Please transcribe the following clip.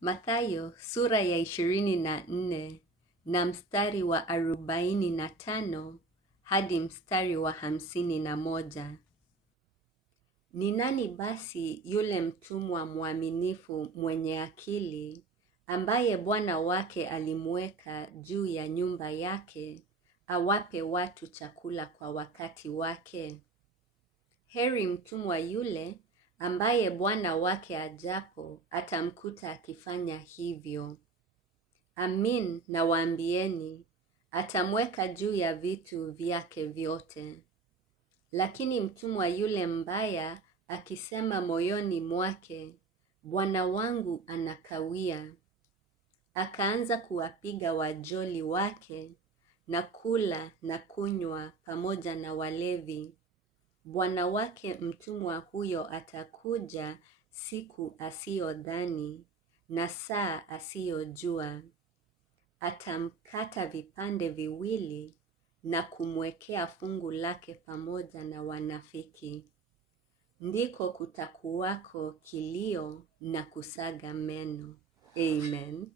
Mathayo sura ya 24 na mstari wa 45 hadi mstari wa 51. Ni nani basi yule mtumwa mwaminifu mwenye akili, ambaye bwana wake alimweka juu ya nyumba yake, awape watu chakula kwa wakati wake? Heri mtumwa yule ambaye bwana wake ajapo atamkuta akifanya hivyo. Amin, nawaambieni, atamweka juu ya vitu vyake vyote. Lakini mtumwa yule mbaya akisema moyoni mwake, bwana wangu anakawia, akaanza kuwapiga wajoli wake na kula na kunywa pamoja na walevi, bwana wake mtumwa huyo atakuja siku asiyodhani na saa asiyojua. Atamkata vipande viwili na kumwekea fungu lake pamoja na wanafiki. Ndiko kutakuwako kilio na kusaga meno. Amen.